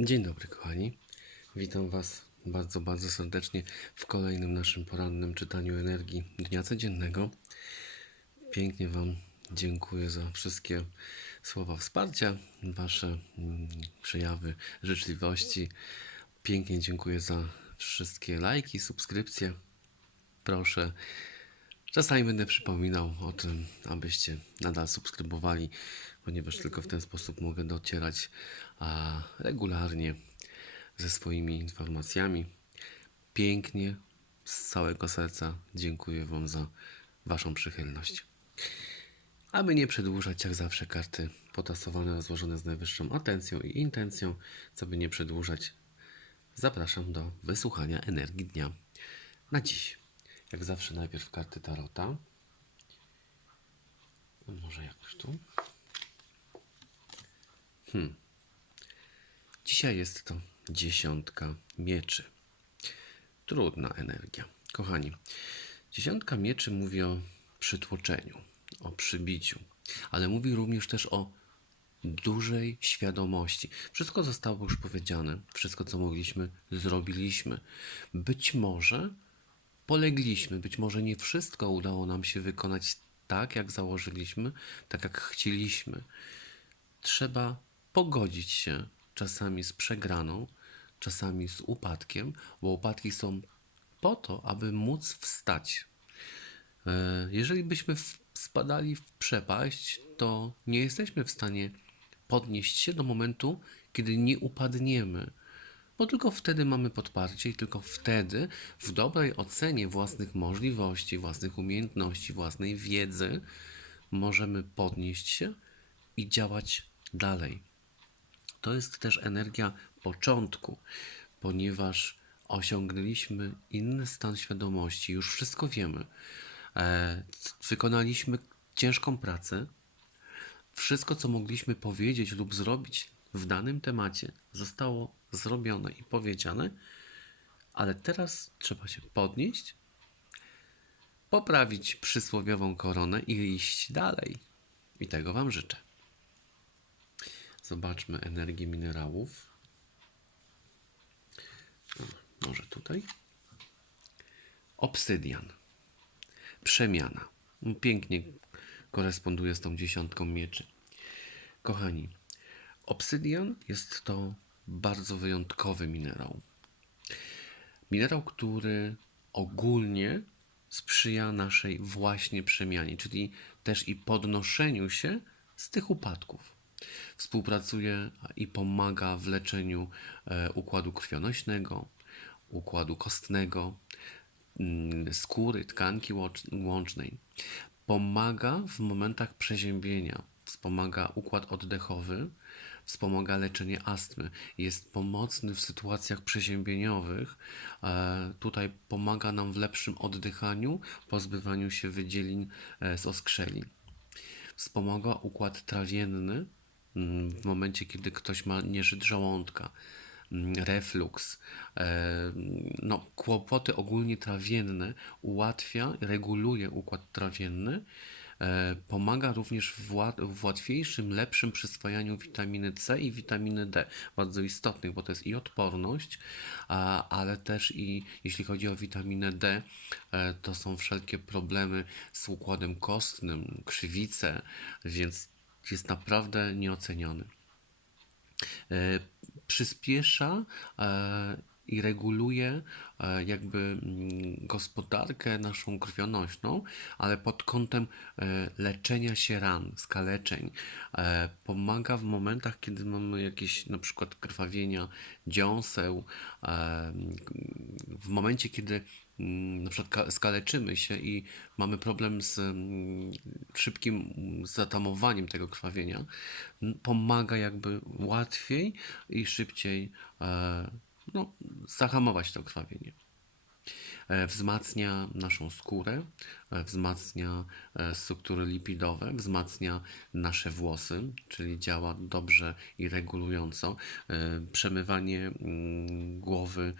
Dzień dobry, kochani. Witam Was bardzo, bardzo serdecznie w kolejnym naszym porannym czytaniu energii dnia codziennego. Pięknie Wam dziękuję za wszystkie słowa wsparcia, Wasze mm, przejawy życzliwości. Pięknie dziękuję za wszystkie lajki, subskrypcje. Proszę, czasami będę przypominał o tym, abyście nadal subskrybowali, ponieważ tylko w ten sposób mogę docierać regularnie ze swoimi informacjami. Pięknie, z całego serca dziękuję Wam za Waszą przychylność. Aby nie przedłużać, jak zawsze, karty potasowane, rozłożone z najwyższą atencją i intencją, co by nie przedłużać, zapraszam do wysłuchania energii dnia na dziś. Jak zawsze, najpierw karty Tarota. Może jakoś tu. Hmm. Dzisiaj jest to dziesiątka mieczy. Trudna energia. Kochani, dziesiątka mieczy mówi o przytłoczeniu, o przybiciu, ale mówi również też o dużej świadomości. Wszystko zostało już powiedziane, wszystko co mogliśmy, zrobiliśmy. Być może polegliśmy, być może nie wszystko udało nam się wykonać tak, jak założyliśmy, tak jak chcieliśmy. Trzeba pogodzić się czasami z przegraną, czasami z upadkiem, bo upadki są po to, aby móc wstać. E, Jeżeli byśmy spadali w przepaść, to nie jesteśmy w stanie podnieść się do momentu, kiedy nie upadniemy. Bo tylko wtedy mamy podparcie i tylko wtedy w dobrej ocenie własnych możliwości, własnych umiejętności, własnej wiedzy możemy podnieść się i działać dalej. To jest też energia początku, ponieważ osiągnęliśmy inny stan świadomości, już wszystko wiemy. E, wykonaliśmy ciężką pracę. Wszystko, co mogliśmy powiedzieć lub zrobić w danym temacie, zostało zrobione i powiedziane, ale teraz trzeba się podnieść, poprawić przysłowiową koronę i iść dalej. I tego Wam życzę. Zobaczmy energię minerałów. Może tutaj. Obsydian. Przemiana. Pięknie koresponduje z tą dziesiątką mieczy. Kochani, obsydian jest to bardzo wyjątkowy minerał. Minerał, który ogólnie sprzyja naszej właśnie przemianie, czyli też i podnoszeniu się z tych upadków. Współpracuje i pomaga w leczeniu e, układu krwionośnego, układu kostnego, mm, skóry, tkanki łącz- łącznej. Pomaga w momentach przeziębienia, wspomaga układ oddechowy, wspomaga leczenie astmy. Jest pomocny w sytuacjach przeziębieniowych. E, tutaj pomaga nam w lepszym oddychaniu, pozbywaniu się wydzielin e, z oskrzeli. Wspomaga układ trawienny w momencie, kiedy ktoś ma nieżyt żołądka, mm, refluks, e, no, kłopoty ogólnie trawienne, ułatwia, reguluje układ trawienny, e, pomaga również w, w łatwiejszym, lepszym przyswajaniu witaminy C i witaminy D, bardzo istotnych, bo to jest i odporność, ale też i jeśli chodzi o witaminę D, e, to są wszelkie problemy z układem kostnym, krzywice, więc jest naprawdę nieoceniony. E, przyspiesza e, i reguluje e, jakby mm, gospodarkę naszą krwionośną, ale pod kątem e, leczenia się ran, skaleczeń. E, Pomaga w momentach, kiedy mamy jakieś na przykład krwawienia dziąseł, w momencie, kiedy mm, na przykład ka- skaleczymy się i mamy problem z mm, szybkim zatamowaniem tego krwawienia, pomaga jakby łatwiej i szybciej no, zahamować to krwawienie. E, Wzmacnia naszą skórę, e, wzmacnia e, struktury lipidowe, wzmacnia nasze włosy, czyli działa dobrze i regulująco. Przemywanie mm, głowy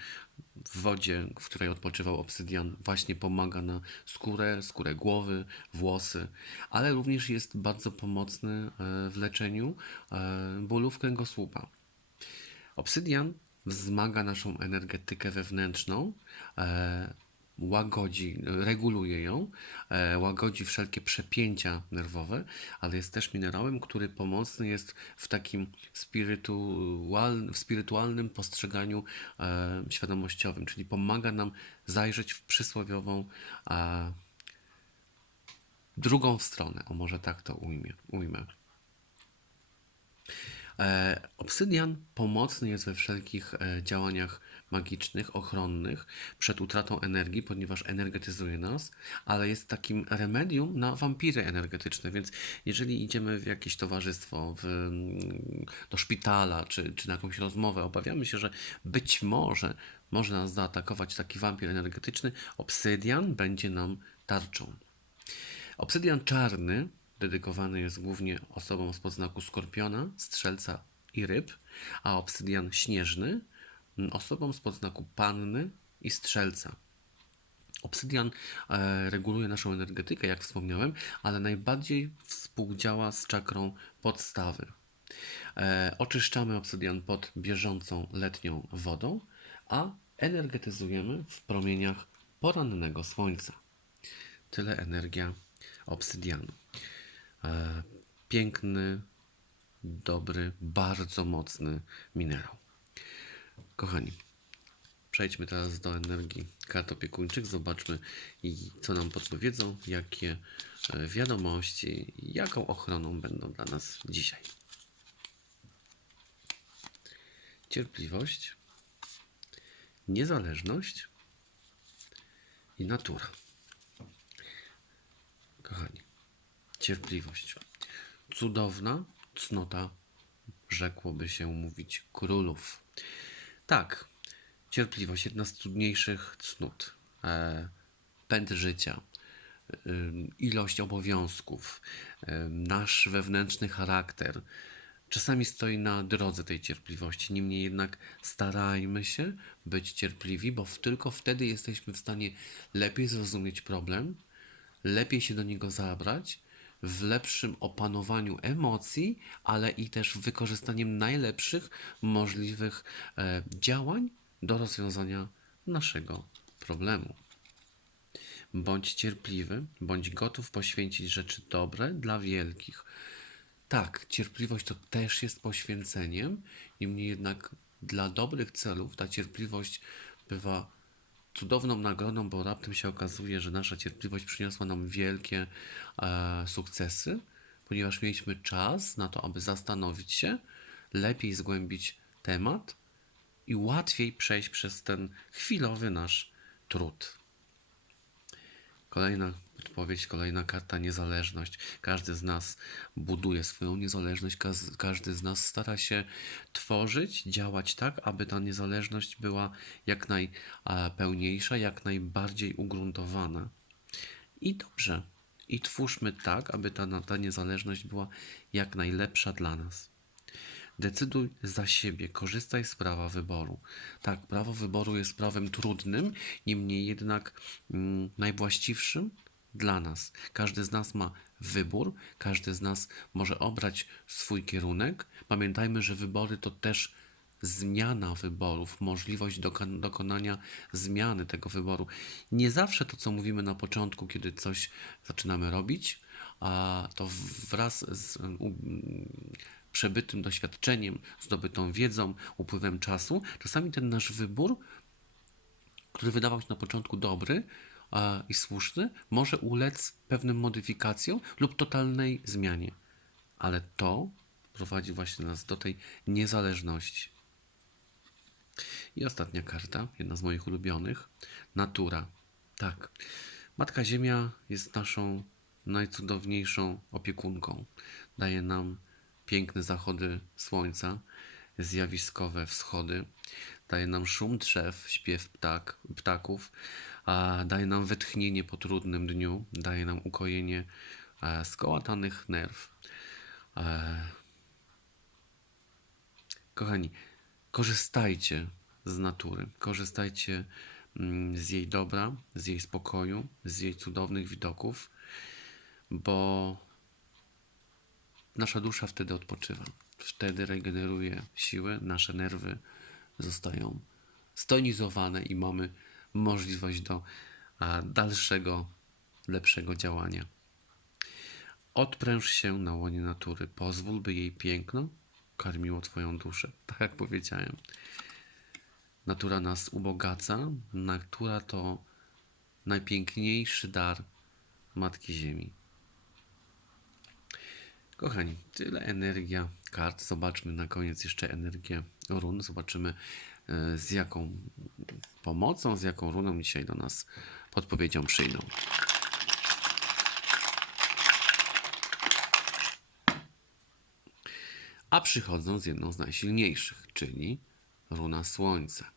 w wodzie, w której odpoczywał obsydian, właśnie pomaga na skórę, skórę głowy, włosy, ale również jest bardzo pomocny w leczeniu bólów kręgosłupa. Obsydian wzmaga naszą energetykę wewnętrzną, e, łagodzi, reguluje ją, e, łagodzi wszelkie przepięcia nerwowe, ale jest też minerałem, który pomocny jest w takim spirytual, w spirytualnym postrzeganiu e, świadomościowym, czyli pomaga nam zajrzeć w przysłowiową drugą stronę, o może tak to ujmę. ujmę. E, obsydian pomocny jest we wszelkich e, działaniach magicznych, ochronnych, przed utratą energii, ponieważ energetyzuje nas, ale jest takim remedium na wampiry energetyczne, więc jeżeli idziemy w jakieś towarzystwo, w, do szpitala, czy, czy na jakąś rozmowę, obawiamy się, że być może może nas zaatakować taki wampir energetyczny, obsydian będzie nam tarczą. Obsydian czarny dedykowany jest głównie osobom z podznaku skorpiona, strzelca i ryb, a obsydian śnieżny osobom z podznaku panny i strzelca. Obsydian e, reguluje naszą energetykę, jak wspomniałem, ale najbardziej współdziała z czakrą podstawy. E, oczyszczamy obsydian pod bieżącą letnią wodą, a energetyzujemy w promieniach porannego słońca. Tyle energia obsydianu. E, piękny, dobry, bardzo mocny minerał. Kochani, przejdźmy teraz do energii kart opiekuńczych. Zobaczmy, co nam podpowiedzą, jakie e, wiadomości, jaką ochroną będą dla nas dzisiaj. Cierpliwość, niezależność i natura. Kochani, cierpliwość. Cudowna cnota, rzekłoby się mówić, królów. Tak, cierpliwość, jedna z trudniejszych cnót. E, pęd życia, e, ilość obowiązków, e, nasz wewnętrzny charakter. Czasami stoi na drodze tej cierpliwości. Niemniej jednak starajmy się być cierpliwi, bo tylko wtedy jesteśmy w stanie lepiej zrozumieć problem, lepiej się do niego zabrać, w lepszym opanowaniu emocji, ale i też wykorzystaniem najlepszych możliwych e, działań do rozwiązania naszego problemu. Bądź cierpliwy, bądź gotów poświęcić rzeczy dobre dla wielkich. Tak, cierpliwość to też jest poświęceniem, niemniej jednak dla dobrych celów ta cierpliwość bywa cudowną nagrodą, bo raptem się okazuje, że nasza cierpliwość przyniosła nam wielkie e, sukcesy, ponieważ mieliśmy czas na to, aby zastanowić się, lepiej zgłębić temat i łatwiej przejść przez ten chwilowy nasz trud. Kolejna odpowiedź, kolejna karta niezależność. Każdy z nas buduje swoją niezależność, każdy z nas stara się tworzyć, działać tak, aby ta niezależność była jak najpełniejsza, jak najbardziej ugruntowana. I dobrze. I twórzmy tak, aby ta, ta niezależność była jak najlepsza dla nas. Decyduj za siebie, korzystaj z prawa wyboru. Tak, prawo wyboru jest prawem trudnym, niemniej jednak mm, najwłaściwszym dla nas. Każdy z nas ma wybór, każdy z nas może obrać swój kierunek. Pamiętajmy, że wybory to też zmiana wyborów, możliwość dokonania zmiany tego wyboru. Nie zawsze to, co mówimy na początku, kiedy coś zaczynamy robić, a to wraz z przebytym doświadczeniem, zdobytą wiedzą, upływem czasu, czasami ten nasz wybór, który wydawał się na początku dobry a, i słuszny, może ulec pewnym modyfikacjom lub totalnej zmianie. Ale to prowadzi właśnie nas do tej niezależności. I ostatnia karta, jedna z moich ulubionych. Natura. Tak. Matka Ziemia jest naszą najcudowniejszą opiekunką. Daje nam piękne zachody słońca, zjawiskowe wschody. Daje nam szum drzew, śpiew ptak, ptaków, a daje nam wytchnienie po trudnym dniu, daje nam ukojenie e, skołatanych nerw. E, Kochani, korzystajcie z natury, korzystajcie mm, z jej dobra, z jej spokoju, z jej cudownych widoków, bo nasza dusza wtedy odpoczywa. Wtedy regeneruje siłę, nasze nerwy zostają stonizowane i mamy możliwość do dalszego, lepszego działania. Odpręż się na łonie natury, pozwól, by jej piękno karmiło Twoją duszę. Tak jak powiedziałem. Natura nas ubogaca, natura to najpiękniejszy dar Matki Ziemi. Kochani, tyle energia kart. Zobaczmy na koniec jeszcze energię run. Zobaczymy e, z jaką pomocą, z jaką runą dzisiaj do nas podpowiedzią przyjdą. A przychodzą z jedną z najsilniejszych, czyli runa Słońca.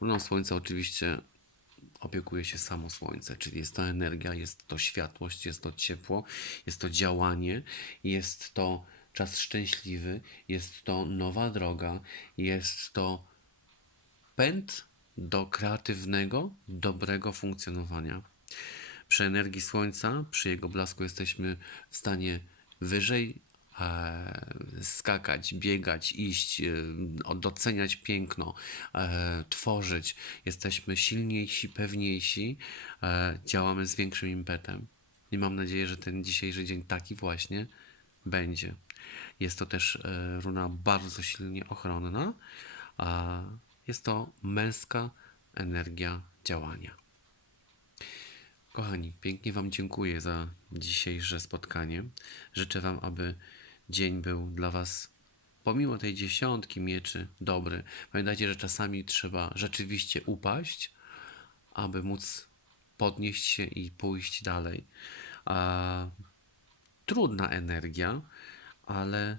Runą Słońca oczywiście opiekuje się samo Słońce, czyli jest to energia, jest to światłość, jest to ciepło, jest to działanie, jest to czas szczęśliwy, jest to nowa droga, jest to pęd do kreatywnego, dobrego funkcjonowania. Przy energii Słońca, przy jego blasku jesteśmy w stanie wyżej skakać, biegać, iść, e, doceniać piękno, e, tworzyć. Jesteśmy silniejsi, pewniejsi, e, działamy z większym impetem. I mam nadzieję, że ten dzisiejszy dzień taki właśnie będzie. Jest to też e, runa bardzo silnie ochronna. Jest to męska energia działania. Kochani, pięknie Wam dziękuję za dzisiejsze spotkanie. Życzę Wam, aby dzień był dla Was, pomimo tej dziesiątki mieczy, dobry. Pamiętajcie, że czasami trzeba rzeczywiście upaść, aby móc podnieść się i pójść dalej. A, trudna energia, ale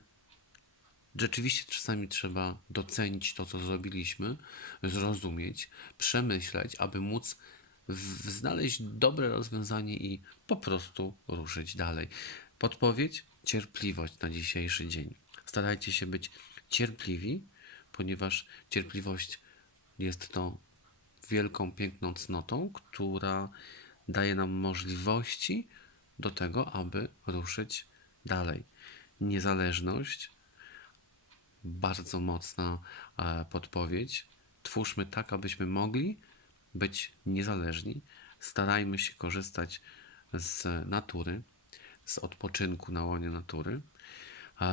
rzeczywiście czasami trzeba docenić to, co zrobiliśmy, zrozumieć, przemyśleć, aby móc znaleźć dobre rozwiązanie i po prostu ruszyć dalej. Podpowiedź: cierpliwość na dzisiejszy dzień. Starajcie się być cierpliwi, ponieważ cierpliwość jest to wielką, piękną cnotą, która daje nam możliwości do tego, aby ruszyć dalej. Niezależność bardzo mocna e, podpowiedź. Twórzmy tak, abyśmy mogli być niezależni. Starajmy się korzystać z natury, z odpoczynku na łonie natury. E,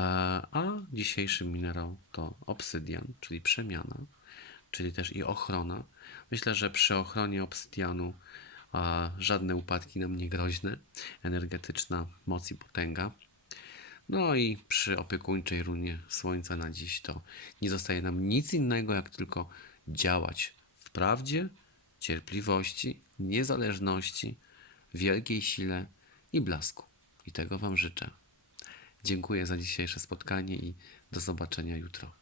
A dzisiejszy minerał to obsydian, czyli przemiana, czyli też i ochrona. Myślę, że przy ochronie obsydianu a, żadne upadki nam nie groźne. Energetyczna moc i potęga. No i przy opiekuńczej runie Słońca na dziś to nie zostaje nam nic innego, jak tylko działać w prawdzie, cierpliwości, niezależności, wielkiej sile i blasku. I tego Wam życzę. Dziękuję za dzisiejsze spotkanie i do zobaczenia jutro.